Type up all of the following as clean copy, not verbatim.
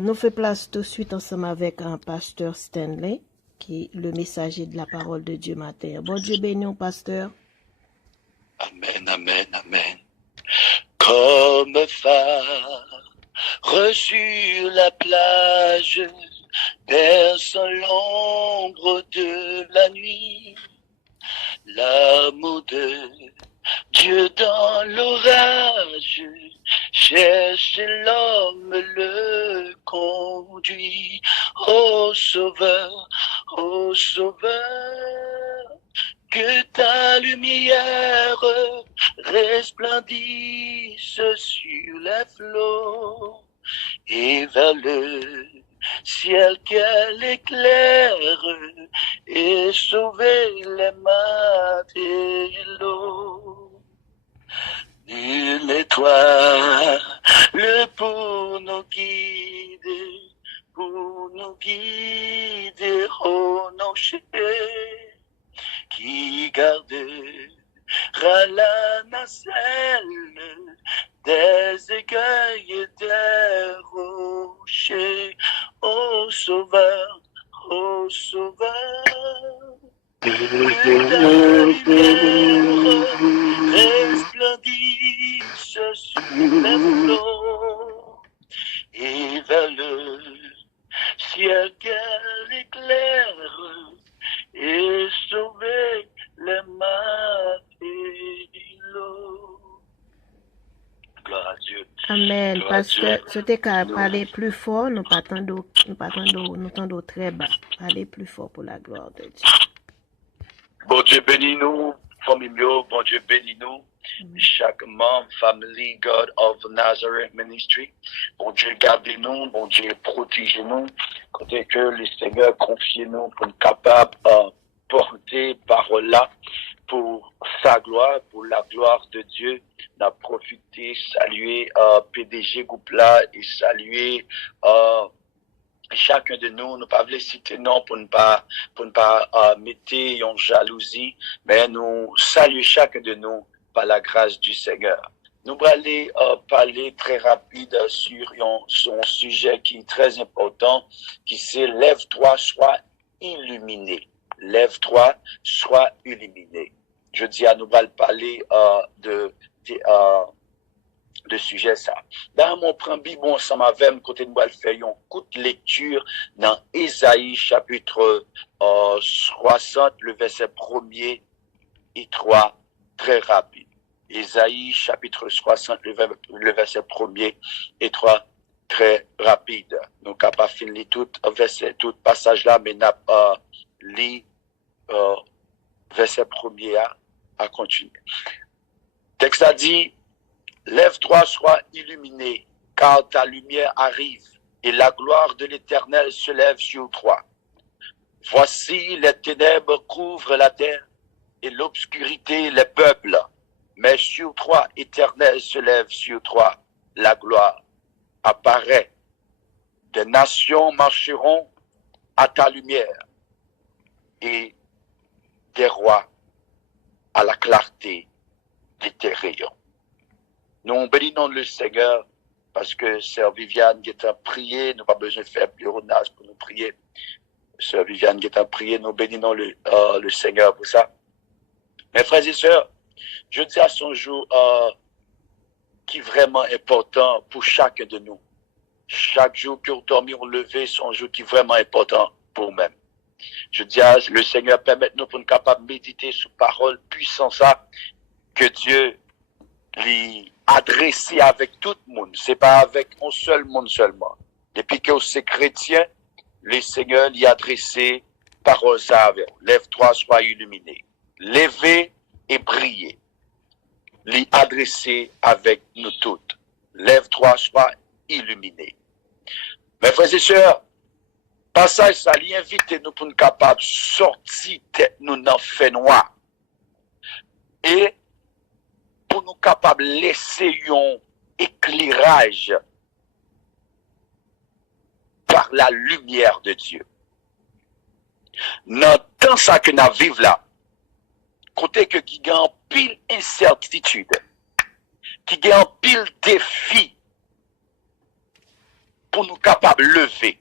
Nous faisons place tout de suite ensemble avec un pasteur Stanley, qui est le messager de la parole de Dieu matin. Bon Dieu béni, pasteur. Amen, amen, amen. Comme phare sur la plage, perçant l'ombre de la nuit, l'amour de Dieu dans l'orage, cherche l'homme, le conduit. Ô Sauveur, que ta lumière resplendisse sur les flots et vers le ciel qu'elle éclaire et sauver les matelots. Nul étoile pour nous guider, oh non, qui gardera la nacelle des écueils et des rochers. Ô Sauveur, que ta lumière resplendisse sur les flots et vers le ciel qu'elle éclaire et sauver les matelots. Gloire à Dieu. Amen. Pasteur, c'était qu'à parler plus fort, nous t'entendons très bas. Parler plus fort pour la gloire de Dieu. Bon Dieu bénis nous, famille, bon Dieu bénis nous. Chaque membre, family, God of Nazareth Ministry. Bon Dieu, gardez-nous, bon Dieu, protégez-nous. Côté que le Seigneur confie nous pour être capable de porter parole là pour sa gloire, pour la gloire de Dieu. On a profité, saluer PDG groupe là et saluer chacun de nous, ne pas citer non pour ne pas mettre en jalousie, mais nous saluer chacun de nous par la grâce du Seigneur. Nous allons aller parler très rapide sur un sujet qui est très important, qui c'est lève-toi, sois illuminé. Lève-toi, sois illuminé. Je dis à nous allons parler de sujet ça. Dans mon premier bon ensemble avec côté nous allons faire une courte lecture dans Ésaïe chapitre 60, le verset 1er et 3, très rapide. Ésaïe chapitre 60, le verset 1er et 3, très rapide. Nous n'avons pas fini tout passage là, mais nous avons lu verset 1er à continuer. Texte a dit, lève-toi, sois illuminé, car ta lumière arrive, et la gloire de l'Éternel se lève sur toi. Voici, les ténèbres couvrent la terre, et l'obscurité les peuples. Mais sur toi, Éternel, se lève sur toi la gloire. Apparaît. Des nations marcheront à ta lumière, et des rois à la clarté de tes rayons. Nous bénissons le Seigneur parce que Sœur Viviane qui est à prier, nous n'avons pas besoin de faire pléonasme pour nous prier. Sœur Viviane qui est à prier, nous bénissons le Seigneur pour ça. Mes frères et sœurs, je dis à son jour qui est vraiment important pour chacun de nous. Chaque jour que nous dormons lever, son jour qui est vraiment important pour nous-mêmes. Je dis à le Seigneur, permette-nous pour nous capables de méditer sur parole puissante ça, que Dieu lui adressé avec tout le monde. C'est pas avec un seul monde seulement. Depuis que c'est chrétien, le Seigneur lui a adressé parole ça avec. Lève-toi, sois illuminé. Levez et brillez. Lui adressé avec nous toutes. Lève-toi, sois illuminé. Mes frères et sœurs, passage ça lui invite nous pour nous capables de sortir tête nous dans fait noir. Et pour nous capables de laisser un éclairage par la lumière de Dieu. Dans temps ça que nous vivons là, côté que qui gagne pile incertitude, qui gagne pile défi, pour nous capables de lever.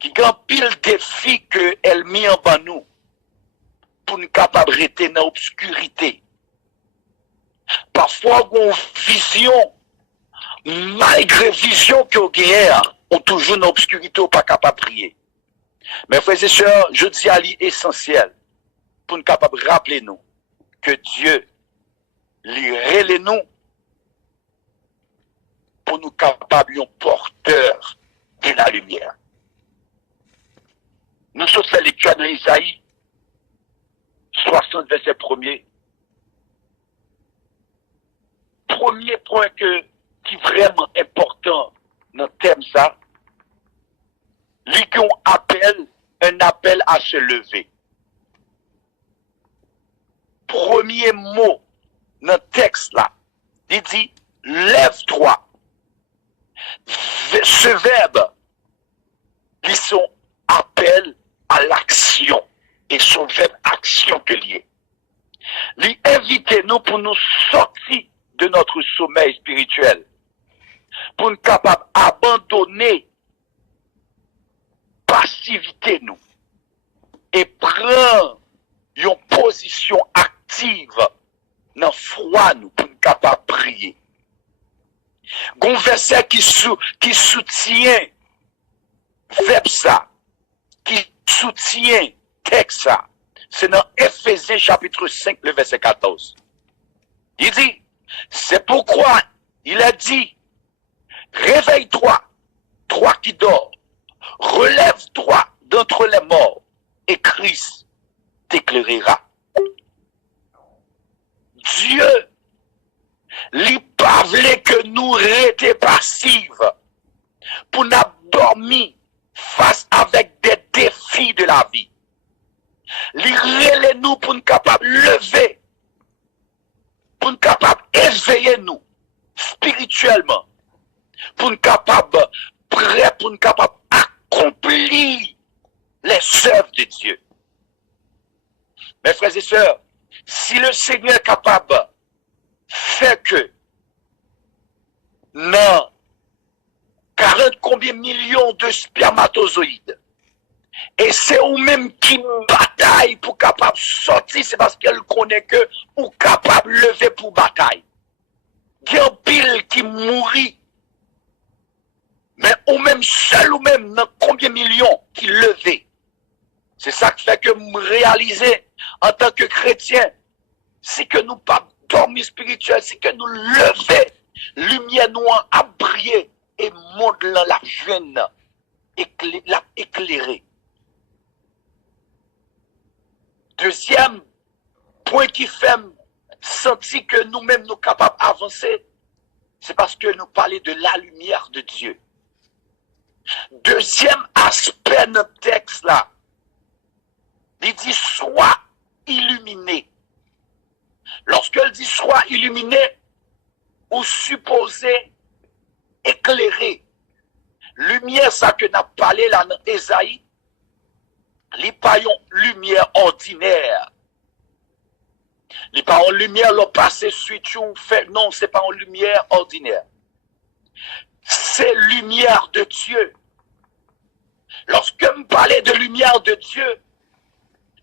Qui grand pile défi que elle mis en bas nous pour nous capables de rester dans l'obscurité. Parfois, on vision, malgré vision que vous gagnez, on toujours dans l'obscurité, on pas capable de prier. Mais frères et sœurs, je dis à l'essentiel pour nous capables de rappeler nous que Dieu lirait nous pour nous capables de porteurs de la lumière. Nous sommes fait lecture dans Isaïe 60, verset 1er. Premier point qui est vraiment important dans le thème ça, l'Igon appelle un appel à se lever. Premier mot dans le texte là, il dit lève-toi. Ce verbe, ils sont appel à l'action et son verbe action que lié. Il invite nous pour nous sortir de notre sommeil spirituel, pour nous capables d'abandonner passivité nous et prendre une position active dans foi nous pour nous capables de prier. Un verset qui soutient verbe ça, qui soutient texte ça, c'est dans Éphésiens chapitre 5, le verset 14. Il dit, c'est pourquoi il a dit, réveille-toi, toi qui dors, relève-toi d'entre les morts, et Christ t'éclairera. Dieu, il pas voulait que nous restions passifs pour nous dormir face avec des défis de la vie. Il relève nous pour nous capables de lever, pour nous capables d'éveiller nous spirituellement, pour nous capables prêts, pour nous capables d'accomplir les œuvres de Dieu. Mes frères et sœurs, si le Seigneur est capable de faire que non 40 combien millions de spermatozoïdes, et c'est vous-même qui bataille pour capable sortir, c'est parce qu'elle connaît que ou capable de lever pour bataille. Il y a un pile qui mourit, mais ou même seul ou même dans combien millions qui levé. C'est ça qui fait que me réaliser en tant que chrétien, c'est que nous pas dormir spirituel, c'est que nous lever, lumière noire à briller et monde dans la jeune éclairée. Deuxième point qui fait sentir que nous-mêmes nous capables d'avancer, c'est parce que nous parlons de la lumière de Dieu. Deuxième aspect de notre texte là, il dit sois illuminé. Lorsqu'elle dit sois illuminé, ou supposé éclairé. Lumière, ça que n'a parlé là dans Esaïe, les paillons lumière ordinaire. Les pas en lumière l'ont passé suite ou fait non, c'est pas en lumière ordinaire. C'est lumière de Dieu. Lorsque me parlais de lumière de Dieu,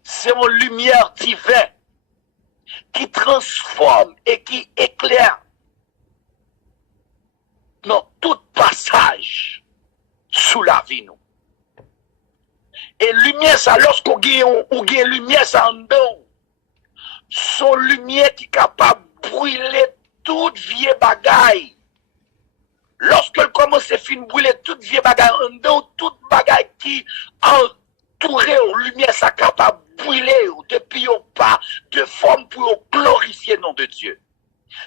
c'est une lumière divine qui transforme et qui éclaire dans tout passage sous la vie nous. Et lumière ça, lorsqu'on gagne lumière ça en dedans, son lumière qui est capable de brûler toute vieille bagaille. Lorsqu'elle commence à finir brûler toute vieille bagaille en dedans, toute bagaille qui entourée aux lumière ça capable de brûler depuis au pas de forme pour glorifier le nom de Dieu.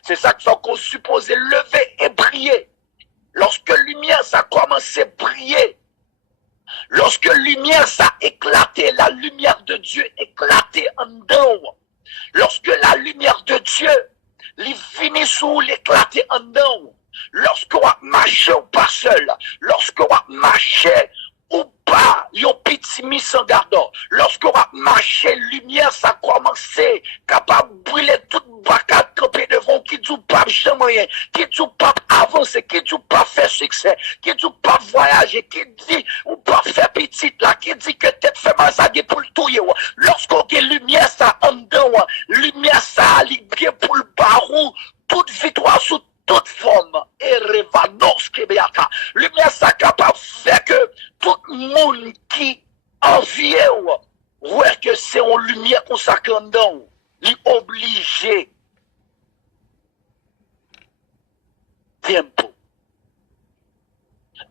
C'est ça qu'il faut qu'on suppose lever et briller. Lorsque lumière ça commence à briller, lorsque lumière ça éclaté, la lumière de Dieu éclaté en dedans, lorsque la lumière de Dieu les finit sous l'éclater en dedans, lorsque on marche ou pas seul, lorsque on marche ou pas, yon petit mis sans gardon, lorsque on marche, lumière ça commence capable de brûler toute bacade campée devant qui dit pas jamais rien, qui dit pas avancer, qui dit pas faire succès, qui dit manger, qui dit, ou pas faire petit là, qui dit que tête fait mal, ça dit pour le touyer. Lorsqu'on a lumière, ça en dedans, lumière, ça, bien pour le barou, toute victoire sous toute forme, et révanos Kébeata. Lumière, ça capable de faire que tout le monde qui envie, ouais, que c'est en lumière qu'on s'accorde dedans, il est obligé. Tempo.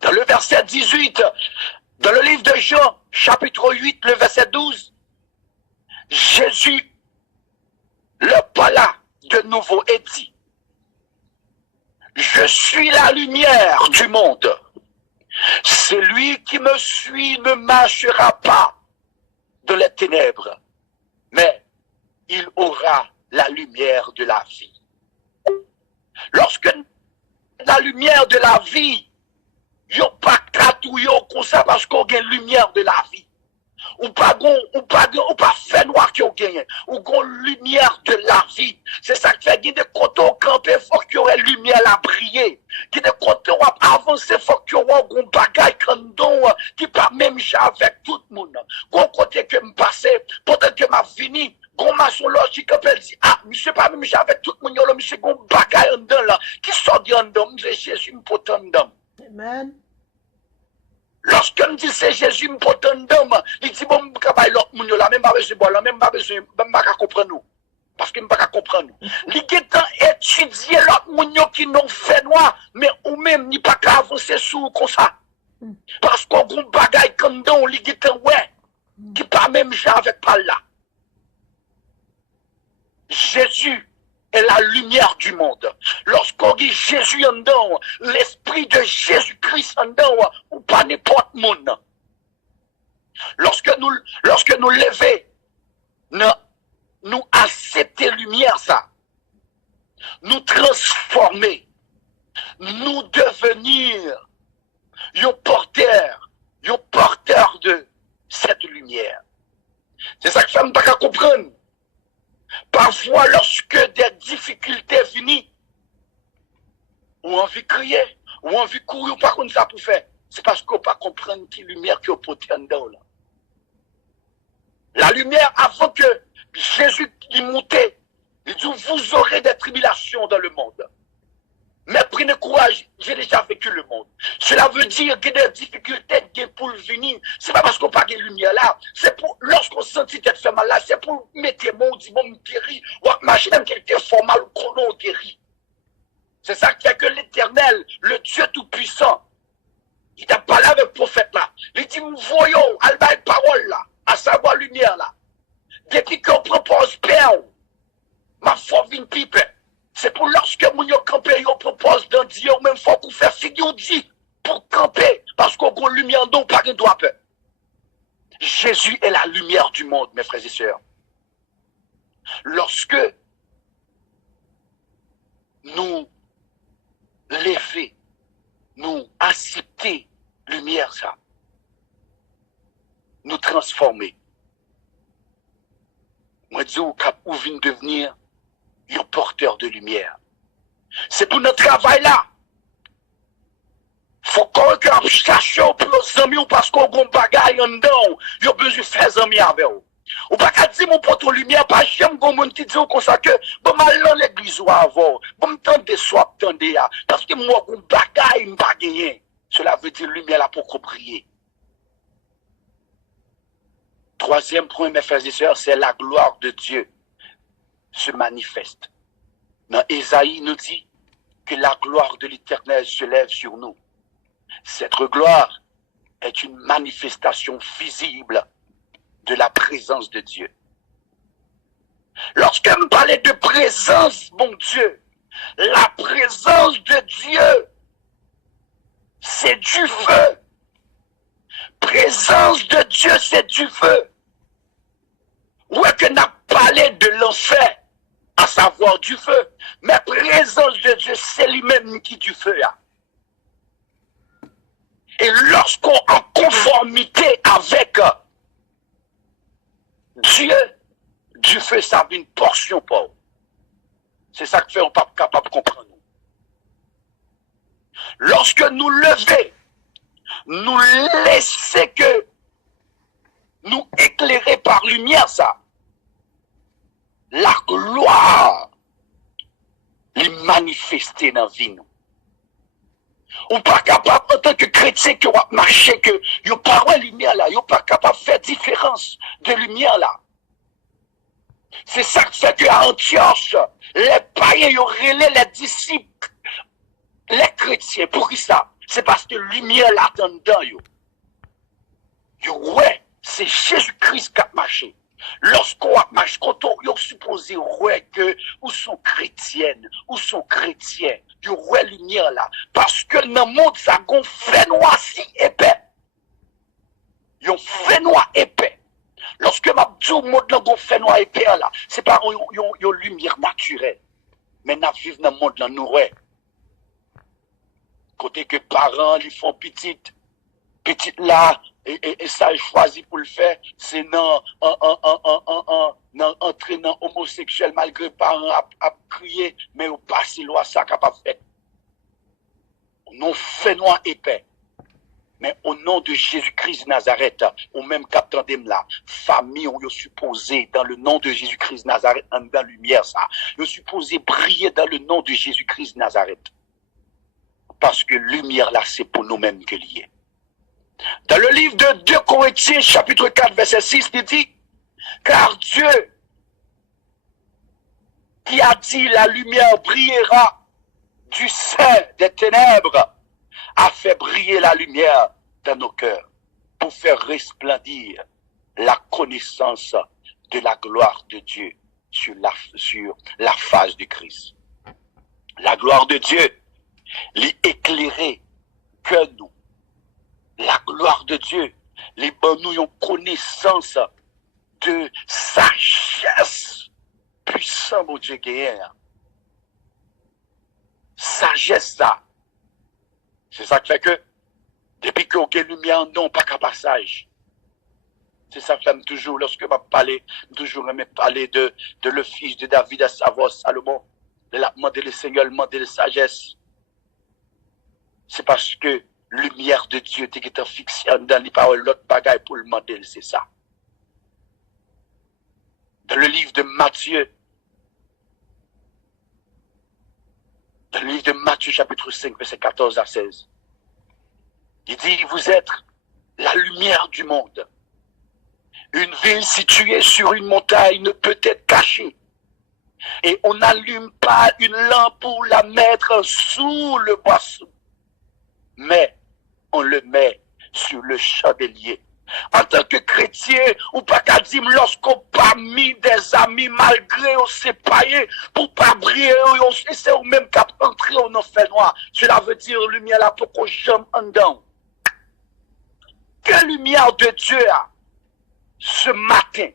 Dans le verset 18, dans le livre de Jean, chapitre 8, le verset 12, Jésus, le pala de nouveau est dit, je suis la lumière du monde. Celui qui me suit ne marchera pas dans les ténèbres, mais il aura la lumière de la vie. Lorsque la lumière de la vie, yon pas katouyo comme ça parce qu'on a lumière de la vie. Ou pas fait noir qui ont gagné. Ou gon lumière de la vie. C'est ça qui fait qu'il y a des côtés au campé, faut qu'il y ait lumière à briller. Qu'il y a des côtés où avancer, faut qu'il y ait un bagage qui pas même avec tout le monde. Gon côté que me passé, peut-être que m'a fini. Gon maçon logique appelle dit, ah, monsieur pas même avec tout le monde, là, monsieur gon bagage en dedans là. Qui sort en dedans, c'est Jésus me porte en dedans. Amen. Lorsque me dit c'est Jésus me porte en dedans, il dit bon, je l'autre monde là, même pas besoin de boire, même pas besoin, même pas comprendre nous. Parce qu'il ne peut pas comprendre nous. Il est étudier l'autre monde qui n'ont fait noir, mais ou même ni pas qu'à avancer sous comme ça. Parce qu'on a un bagage comme dans il est ouais, qui pas même gens avec par là. Jésus est la lumière du monde. Lorsqu'on dit Jésus en dedans, l'esprit de Jésus-Christ en dedans, ou pas n'importe monde. Lorsque nous levons, nous accepter lumière ça, nous transformer, nous devenir un porteur de cette lumière. C'est ça que ça ne peut pas comprendre. Parfois, lorsque des difficultés finissent, ou envie de crier, ou envie de courir, ou pas comme ça pour faire, c'est parce qu'on ne peut pas comprendre qui lumière qui est portée en dedans. La lumière, avant que Jésus y montait, il dit, vous aurez des tribulations dans le monde. Mais prenez courage, j'ai déjà vécu le monde. Cela veut dire que des difficultés pour le venir. C'est pas parce qu'on n'a pas de lumière là. C'est pour, lorsqu'on sentit être fait mal là, c'est pour mettre mon dit, bon, guéri, ou marcher même quelqu'un fait mal, ou qu'on guéri. C'est ça qui fait que l'Éternel, le Dieu Tout-Puissant, il t'a parlé avec le prophète là. Il dit, voyons, alba une parole là, à savoir lumière là. Depuis qu'on propose père, ma foi vient pipe. C'est pour lorsque mon yo campé, yo propose d'un Dieu, même faut qu'on fait figure dit pour camper, parce qu'on a lumière donc pas de droit peur. Jésus est la lumière du monde, mes frères et sœurs. Lorsque nous lever, nous accepter lumière ça, nous transformer. Moi dis ou vient devenir un porteur de lumière. C'est pour notre travail là. Faut qu'on cherche pour nos amis parce qu'on a un bagage en dedans. Il a besoin de faire des amis avec eux. Ou pas qu'à dire mon porte lumière, pas j'aime qu'on monde qui dit comme ça que bon mal dans l'église ou avant. Bon m'tende soit tendez là parce que moi un bagage m'pas gagner. Cela veut dire lumière là pour briller. Troisième point mes frères et sœurs, c'est la gloire de Dieu se manifeste. Dans Ésaïe nous dit que la gloire de l'Éternel se lève sur nous. Cette gloire est une manifestation visible de la présence de Dieu. Lorsque me parlait de présence, mon Dieu, la présence de Dieu, c'est du feu. Présence de Dieu, c'est du feu. Où est-ce que n'a parlé de l'enfer, à savoir du feu, mais présence de Dieu, c'est lui-même qui du feu là. Et lorsqu'on est en conformité avec Dieu, du feu, ça a une portion pour. C'est ça que fait on n'est pas capable de comprendre. Lorsque nous levons, nous laisser que nous éclairer par lumière ça. La gloire les manifester dans la vie nous. On pas capable en tant que chrétien que va marcher que yo pas ouais lumière là, yo pas capable de faire différence de lumière là. C'est ça que fait que à Antioche, les païens yo relais les disciples, les chrétiens pour qui ça? C'est parce que lumière là dedans yo. Yo ouais, c'est Jésus-Christ qui a marché. Lorsqu'on marche, quand on suppose ouais que ou sont chrétiennes, ou sont chrétiens, yo ouais lumière là, parce que dans le monde ça gon fait noir si épais. Yon fait noir épais. Lorsque m'a dit au monde là gon fait noir épais là, c'est pas yon lumière naturelle. Mais n'a vivre dans le monde là nous ouais. Côté que parents lui font petite là et ça choisi pour le faire, c'est non entraînant homosexuel malgré parents à crier, mais au pas si loin ça capable de faire. Non fait noir épais. Mais au nom de Jésus-Christ de Nazareth, ou même captain là, famille, on est supposé dans le nom de Jésus-Christ de Nazareth, dans la lumière ça, on est supposé briller dans le nom de Jésus-Christ de Nazareth. Parce que lumière là, c'est pour nous-mêmes que lié. Dans le livre de 2 Corinthiens, chapitre 4, verset 6, il dit, car Dieu, qui a dit la lumière brillera du sein des ténèbres, a fait briller la lumière dans nos cœurs pour faire resplendir la connaissance de la gloire de Dieu sur la face de Christ. La gloire de Dieu, l'éclairer que nous. La gloire de Dieu, les nous une connaissance de sagesse puissant, mon Dieu, qui est. Sagesse, ça. C'est ça qui fait que, depuis qu'on a lumière, non, pas qu'à passage. C'est ça que j'aime toujours, lorsque je parle, toujours aimé parler de le fils de David, à savoir Salomon, de la demander le Seigneur, demander la sagesse. C'est parce que lumière de Dieu qui est fixée dans les paroles, l'autre bagaille pour le demander, c'est ça. Dans le livre de Matthieu, chapitre 5, verset 14 à 16, il dit, vous êtes la lumière du monde. Une ville située sur une montagne ne peut être cachée. Et on n'allume pas une lampe pour la mettre sous le boisseau, mais on le met sur le chandelier. En tant que chrétien, ou pas qu'à dire, lorsqu'on pas mis des amis malgré on séparé, pour pas briller, c'est au même cap entrer on en fait noir. Cela veut dire lumière là pour qu'on jamais en dedans. Que lumière de Dieu a, ce matin,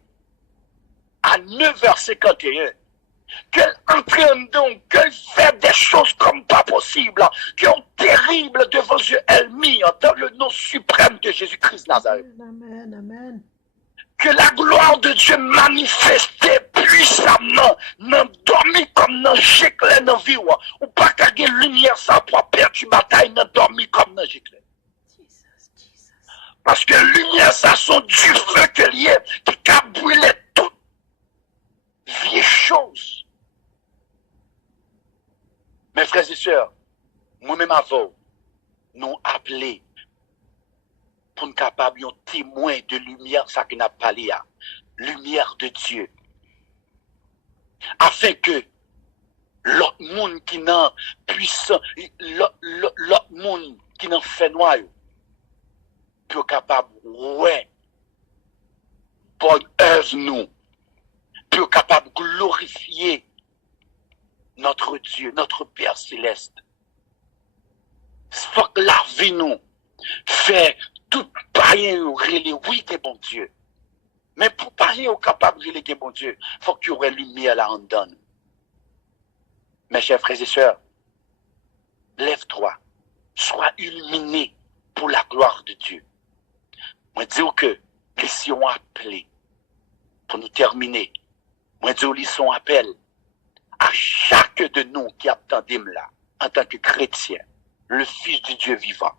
à 9h51, qu'elle entraîne donc, qu'elle fait des choses comme pas possible, qui sont terribles devant Dieu elle-même, dans le nom suprême de Jésus-Christ Nazareth. Amen, amen. Que la gloire de Dieu manifestée puissamment, dans dormi comme dans giclé dans vie, ou pas qu'à une lumière sans pour perdre une bataille, dans dormi comme dans giclé. Parce que lumière, ça sont du feu que lié, qui a brûlé toutes vieilles choses. Mes frères et sœurs, moi-même avant, nous appelés pour nous capables de témoin de lumière, ça que n'a pas lié, lumière de Dieu. Afin que l'autre monde qui n'a puissant, l'autre monde qui n'a fait noir, peut capable, ouais, bonne œuvre nous, peut capable de glorifier notre Dieu, notre Père Céleste. Faut que la vie nous fait tout païen oui, t'es bon Dieu. Mais pour païen au capable de que bon Dieu, faut qu'il y ait lumière là en dedans. Mes chers frères et sœurs, lève-toi, sois illuminé pour la gloire de Dieu. Moi, dis que les sont appelés, pour nous terminer, moi, dis qu'ils sont appelés à chaque de nous qui attendons là, en tant que chrétien, le Fils du Dieu vivant.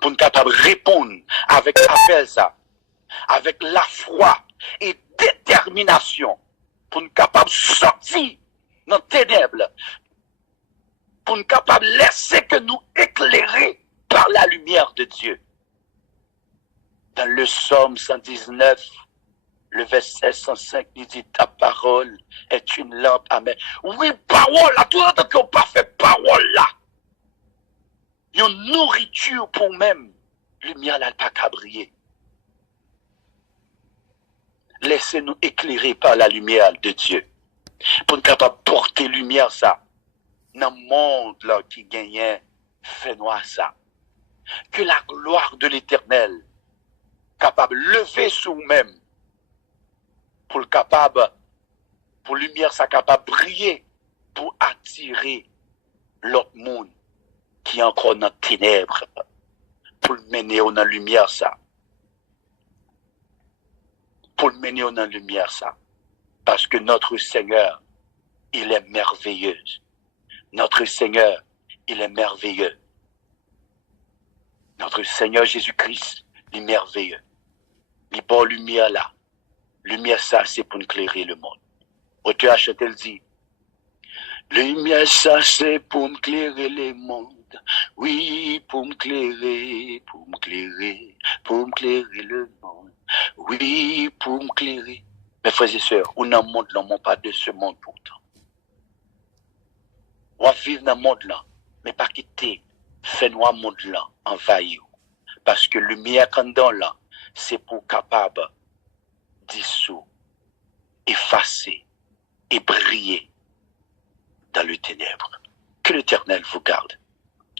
pour nous capable répondre avec appel ça, avec la foi et détermination, pour nous capable sortir dans les ténèbres, pour nous capable laisser que nous éclairer par la lumière de Dieu. Dans le psaume 119, le verset 105, il dit, ta parole est une lampe à mes... Oui, parole là, tout le temps qu'on pas fait parole là. Une nourriture pour même, lumière là, pas qu'à briller. Laissez-nous éclairer par la lumière de Dieu. Pour nous capable porter lumière ça. Dans le monde là qui gagnait, fait noir ça. Que la gloire de l'Éternel capable de lever sur nous-mêmes pour le capable, pour lumière ça capable de briller pour attirer l'autre monde qui est encore dans les ténèbres pour le mener dans la lumière ça. Pour le mener dans la lumière ça. Parce que notre Seigneur, il est merveilleux. Notre Seigneur, il est merveilleux. Notre Seigneur Jésus-Christ, il est merveilleux. Il est bon lumière là. Lumière ça, c'est pour éclairer le monde. Auteur Chatel dit, lumière ça, c'est pour éclairer le monde. Oui, pour m'éclairer, le monde. Oui, pour m'éclairer. Mes frères et sœurs, on a un monde là, on pas de ce monde pourtant. On va vivre dans le monde là, mais pas quitter, faire-nous monde là, envahir. Parce que lumière quand dans là, c'est pour capable dissoudre, effacer et briller dans le ténèbre. Que l'Éternel vous garde,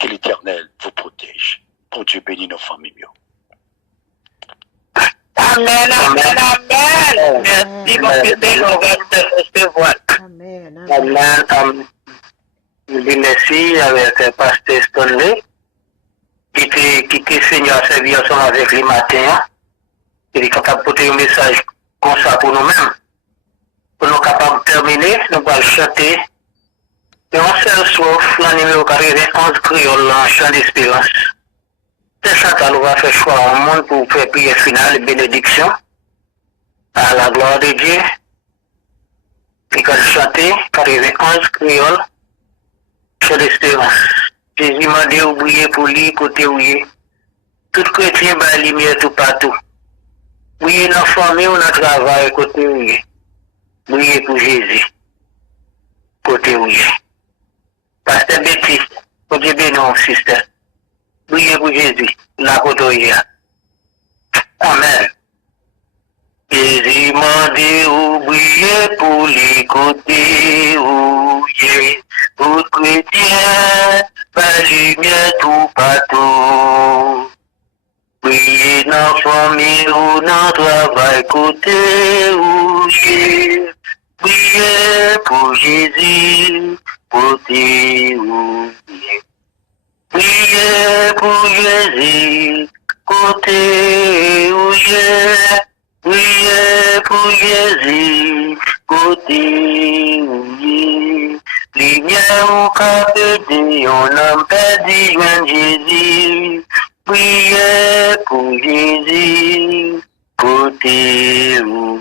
que l'Éternel vous protège. Pour Dieu bénisse nos familles. Amen, amen, amen. Merci, mon Dieu, on va te recevoir. Amen. Amen. Je dis merci avec le pasteur Stanley, qui était Seigneur à servir ensemble avec les matins. Il est capable de porter un message comme ça pour nous-mêmes. Pour nous capables de terminer, nous allons chanter. Et on seul sauf la numéro 91 créole en chant d'espérance. C'est Chantal, on va faire choix au monde pour faire prière finale et bénédiction. À la gloire de Dieu. Et quand je chantais, 91 créole, chant d'espérance. Jésus m'a dit oublier pour lui, côté où il est. Tout chrétien, bah, lumière tout partout. Oui, dans la famille, on a travaillé côté où il est. Oui, pour Jésus. Côté où il est. Pasteur Betty, pour Dieu bénisse, sister. Oui, pour Jésus. La côté où il est. Amen. Jésus m'a dit oublier pour les côtés où il est. Pour chrétien, pas lumière tout partout. Priez dans la famille ou dans le travail côté où j'ai. Priez pour Jésus, côté où j'ai. Priez pour Jésus, côté où j'ai. Priez pour Jésus, côté où j'ai. Lumière au capité, on a perdu un Jésus. Priez pour Jésus, côté où